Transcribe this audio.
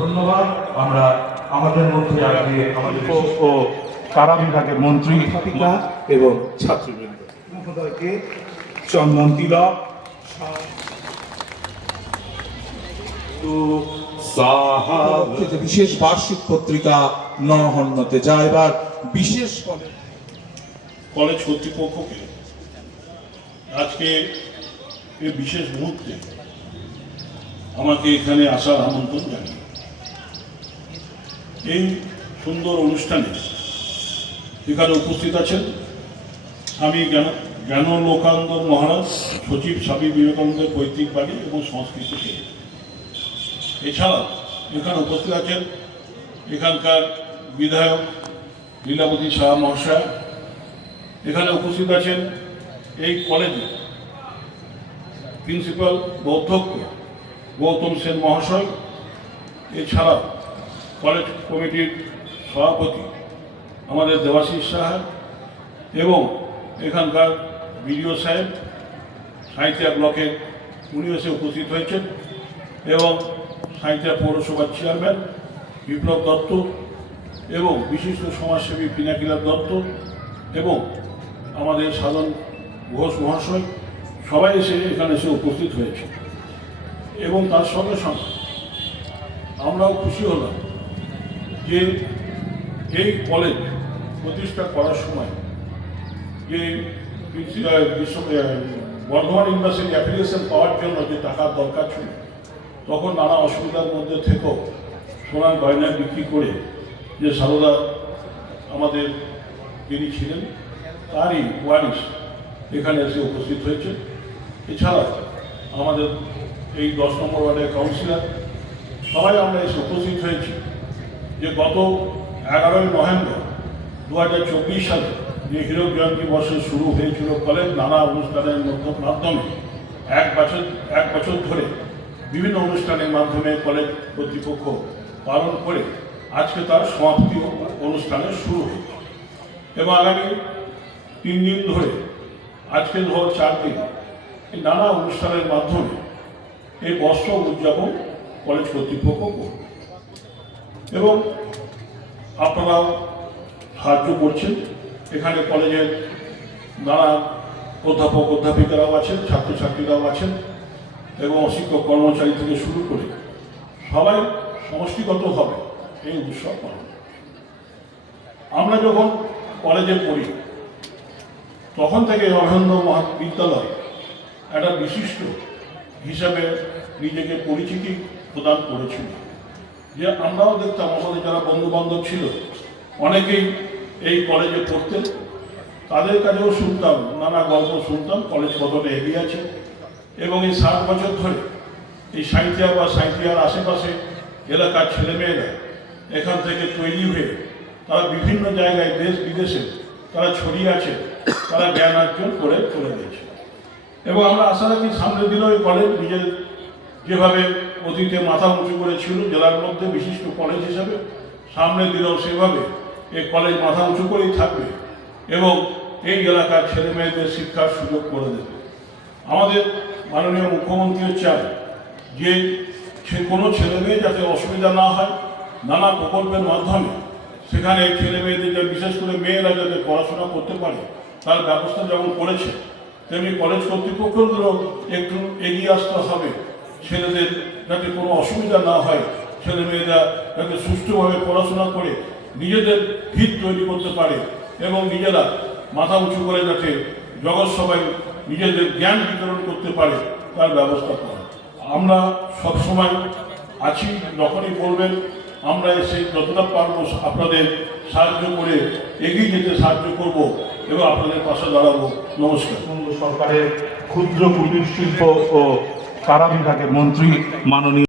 ধন্যবাদ। আমরা আমাদের মধ্যে আজকে আমাদের ও কারা বিভাগের মন্ত্রী শিক্ষিকা এবং ছাত্রবৃন্দ মহোদয়কে চন্দন তিলক বিশেষ বার্ষিক পত্রিকা নহন্যতে যায়। এবার বিশেষ কলেজ কর্তৃপক্ষকে আজকে এই বিশেষ মুহূর্তে আমাকে এখানে আসার আমন্ত্রণ জানাই। এই সুন্দর অনুষ্ঠানে এখানে উপস্থিত আছেন স্বামী জ্ঞানলোকানন্দ মহারাজ, সচিব স্বামী বিবেকানন্দের পৈতৃক বাড়ি এবং সংস্কৃতি কেন্দ্র। এছাড়া এখানে উপস্থিত আছেন এখানকার বিধায়ক লীলাবতী শাহ মহাশয়। এখানে উপস্থিত আছেন এই কলেজে প্রিন্সিপাল অধ্যক্ষ গৌতম সেন মহাশয়। এছাড়া কলেজ কমিটির সভাপতি আমাদের দেবাশিস সাহা এবং এখানকার বিডিও সাহেব সাঁইথিয়া ব্লকের উনি এসে উপস্থিত হয়েছেন এবং সাঁইথিয়া পৌরসভার চেয়ারম্যান বিপ্লব দত্ত এবং বিশিষ্ট সমাজসেবী পিনাকিলাল দত্ত এবং আমাদের সাধন ঘোষ মহাশয় সবাই এসে এখানে এসে উপস্থিত হয়েছে। এবং তার সঙ্গে সঙ্গে আমরাও খুশি হলাম যে এই কলেজ প্রতিষ্ঠা করার সময় যে বর্ধমান ইউনিভার্সিটি অ্যাপ্লিকেশন পাওয়ার জন্য যে টাকার দরকার ছিল, তখন নানা অসুবিধার মধ্যে থেকেও সোনার গয়না বিক্রি করে যে সারদা আমাদের যিনি ছিলেন তারই ওয়ারিশ এখানে এসে উপস্থিত হয়েছে। এছাড়া আমাদের এই 10 নম্বর ওয়ার্ডের কাউন্সিলর সবাই আমরা এসে উপস্থিত হয়েছি যে গত 11ই নভেম্বর 2024 সালে যে হীরক জয়ন্তী বর্ষে শুরু হয়েছিল কলেজ, নানা অনুষ্ঠানের মাধ্যমে এক বছর ধরে বিভিন্ন অনুষ্ঠানের মাধ্যমে কলেজ কর্তৃপক্ষ পালন করে আজকে তার সমাপ্তি অনুষ্ঠানে শুরু হয়েছে এবং আগামী 3 দিন ধরে আজকে 4 দিন এই নানা অনুষ্ঠানের মাধ্যমে এই বর্ষ উদযাপন কলেজ কর্তৃপক্ষ করবে এবং আপনারাও সাহায্য করছেন। এখানে কলেজের নানা অধ্যাপক অধ্যাপিকারাও আছেন, ছাত্রছাত্রীরাও আছেন এবং অশিক্ষক কর্মচারী থেকে শুরু করে সবাই সমষ্টিগতভাবে এই উৎসব পালন। আমরা যখন কলেজে পড়ি তখন থেকে অভেন্দ্র মহাবিদ্যালয় একটা বিশিষ্ট হিসাবে নিজেকে পরিচিতি প্রদান করেছিল। যে আমরাও দেখতাম আমাদের যারা বন্ধুবান্ধব ছিল অনেকেই এই কলেজে পড়তেন, তাদের কাছেও শুনতাম, নানা গল্প শুনতাম কলেজ কতটা এগিয়ে আছে এবং এই 7 বছর ধরে এই সাঁইথিয়া বা সাঁইথিয়ার আশেপাশে এলাকার ছেলেমেয়েরা এখান থেকে তৈরি হয়ে তারা বিভিন্ন জায়গায় দেশ বিদেশে তারা ছড়িয়ে আছে, তারা জ্ঞান অর্জন করে চলে গেছে এবং আমরা আশা রাখি সামনের দিনও এই কলেজ নিজের যেভাবে অতীতে মাথা উঁচু করেছিল জেলার মধ্যে বিশিষ্ট কলেজ হিসাবে, সামনের দিনেও সেভাবে এই কলেজ মাথা উঁচু করেই থাকবে এবং এই এলাকার ছেলে মেয়েদের শিক্ষার সুযোগ করে দেবে। আমাদের মাননীয় মুখ্যমন্ত্রীও চান যে কোনো ছেলে মেয়ে যাতে অসুবিধা না হয়, নানা প্রকল্পের মাধ্যমে সেখানে ছেলে মেয়েদের বিশেষ করে মেয়েরা যাতে পড়াশোনা করতে পারে তার ব্যবস্থা যেমন করেছে, তেমনি কলেজ কর্তৃপক্ষদেরও একটু এগিয়ে আসতে হবে। ছেলেদের যাতে কোনো অসুবিধা না হয়, ছেলে মেয়েরা যাতে সুষ্ঠুভাবে পড়াশোনা করে নিজেদের ভিত তৈরি করতে পারে এবং নিজেরা মাথা উঁচু করে যাতে জগৎ সবাই নিজেদের জ্ঞান বিতরণ করতে পারে তার ব্যবস্থা করে। আমরা সবসময় আছি, যখনই বলবেন আমরা এসে যতটা পারব আপনাদের সাহায্য করে এগিয়ে যেতে সাহায্য করব এবং আপনাদের পাশে দাঁড়াবো। নমস্কার। সরকারের ক্ষুদ্র কুটির শিল্প ও কারা বিভাগের মন্ত্রী মাননীয়